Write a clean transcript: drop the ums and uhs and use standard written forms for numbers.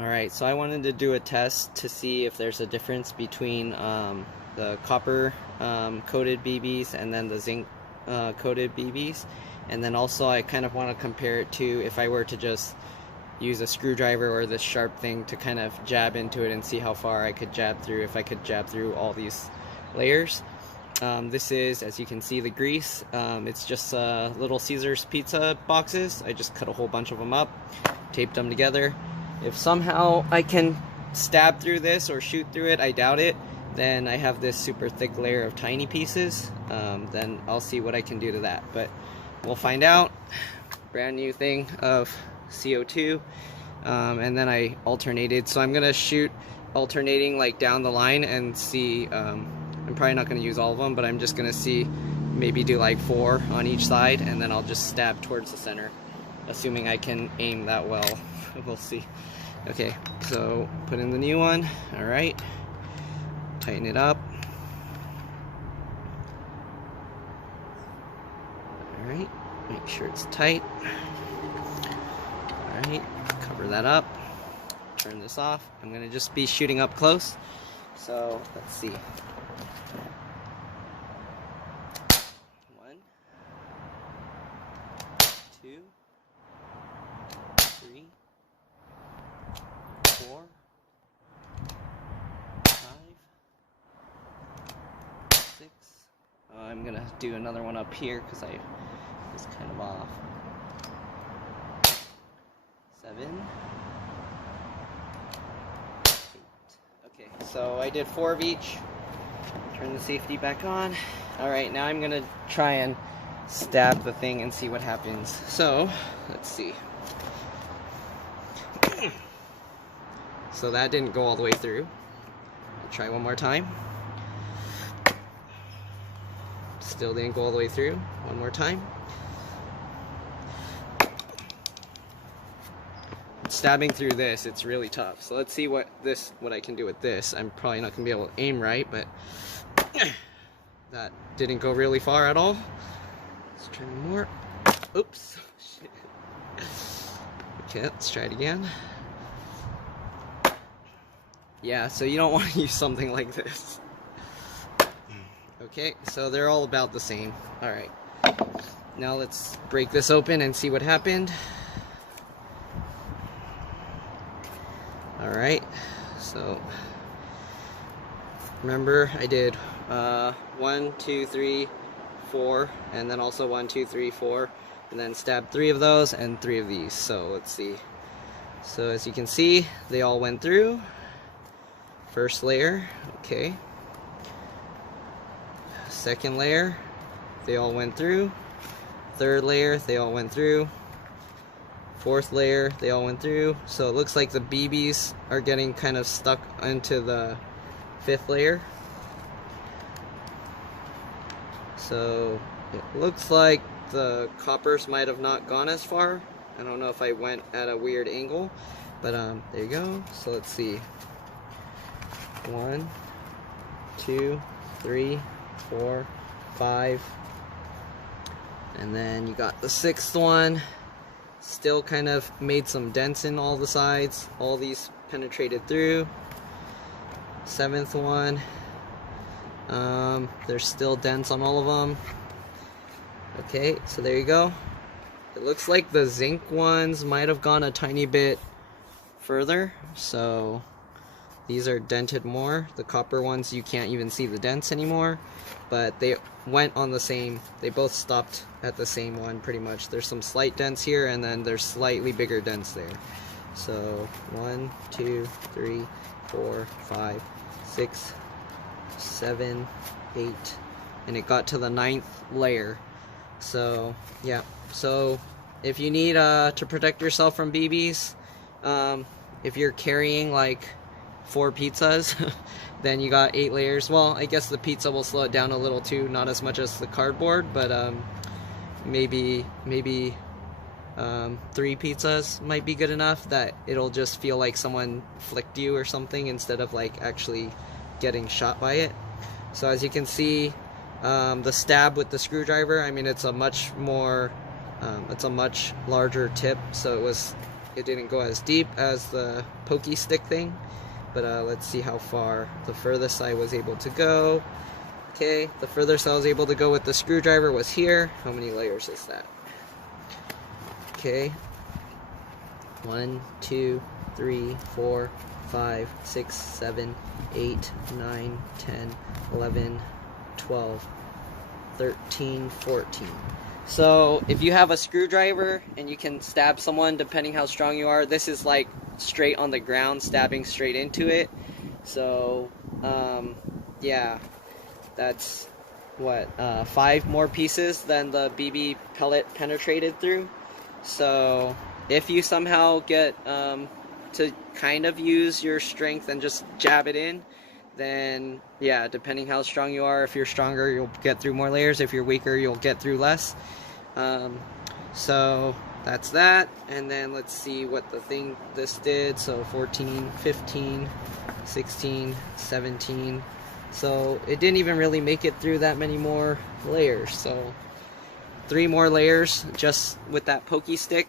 Alright, so I wanted to do a test to see if there's a difference between the copper coated BBs and then the zinc coated BBs. And then also I kind of want to compare it to if I were to just use a screwdriver or this sharp thing to kind of jab into it and see how far I could jab through, if I could jab through all these layers. This is, as you can see, the grease. It's just Little Caesars pizza boxes. I just cut a whole bunch of them up, taped them together. If somehow I can stab through this or shoot through it, I doubt it, then I have this super thick layer of tiny pieces. Then I'll see what I can do to that, but we'll find out. Brand new thing of CO2, and then I alternated, so I'm gonna shoot alternating like down the line and see. I'm probably not going to use all of them, but I'm just going to see, maybe do like 4 on each side, and then I'll just stab towards the center, assuming I can aim that well. We'll see. Okay, so put in the new one. Alright, tighten it up. Alright, make sure it's tight. Alright, cover that up. Turn this off. I'm going to just be shooting up close. So, let's see. 1, 2, 3, 4, 5, 6. I'm gonna do another one up here because I was kind of off. 7. Okay, so I did 4 of each. Turn the safety back on. Alright, now I'm gonna try and stab the thing and see what happens. So, let's see. So that didn't go all the way through. I'll try one more time. Still didn't go all the way through. One more time. Stabbing through this, it's really tough. So let's see what I can do with this. I'm probably not gonna be able to aim right, but that didn't go really far at all. Let's try more. Oops. Shit. Okay, let's try it again. Yeah, so you don't want to use something like this. Okay, so they're all about the same. Alright. Now let's break this open and see what happened. Alright, so remember I did 1, 2, 3, 4, and then also 1, 2, 3, 4, and then stabbed 3 of those and 3 of these. So let's see. So as you can see, they all went through. First layer, okay. Second layer, they all went through. Third layer, they all went through. Fourth layer, they all went through. So it looks like the BBs are getting kind of stuck into the 5th layer. So it looks like the coppers might have not gone as far. I don't know if I went at a weird angle, but there you go. So let's see. 1, 2, 3, 4, 5, and then you got the 6th one. Still kind of made some dents in all the sides. All these penetrated through. 7th one. There's still dents on all of them. Okay, so there you go. It looks like the zinc ones might have gone a tiny bit further. So these are dented more. The copper ones, you can't even see the dents anymore. But they went on the same, they both stopped at the same one pretty much. There's some slight dents here, and then there's slightly bigger dents there. So 1, 2, 3, 4, 5, 6, 7, 8, and it got to the 9th layer. So yeah, so if you need to protect yourself from BBs, if you're carrying like 4 pizzas, then you got 8 layers. Well, I guess the pizza will slow it down a little too, not as much as the cardboard, but maybe 3 pizzas might be good enough that it'll just feel like someone flicked you or something instead of like actually getting shot by it. So as you can see, the stab with the screwdriver, I mean, it's a much more, it's a much larger tip, so it didn't go as deep as the pokey stick thing, but let's see how far the furthest I was able to go. Okay, the furthest I was able to go with the screwdriver was here. How many layers is that? Okay, 1, 2, 3, 4, 5, 6, 7, 8, 9, 10, 11, 12, 13, 14. So if you have a screwdriver and you can stab someone, depending how strong you are, this is like straight on the ground, stabbing straight into it. So yeah, that's what, 5 more pieces than the BB pellet penetrated through. So if you somehow get to kind of use your strength and just jab it in, then yeah, depending how strong you are, if you're stronger, you'll get through more layers. If you're weaker, you'll get through less. So that's that. And then let's see what this did. So 14, 15, 16, 17. So it didn't even really make it through that many more layers. So 3 more layers just with that pokey stick.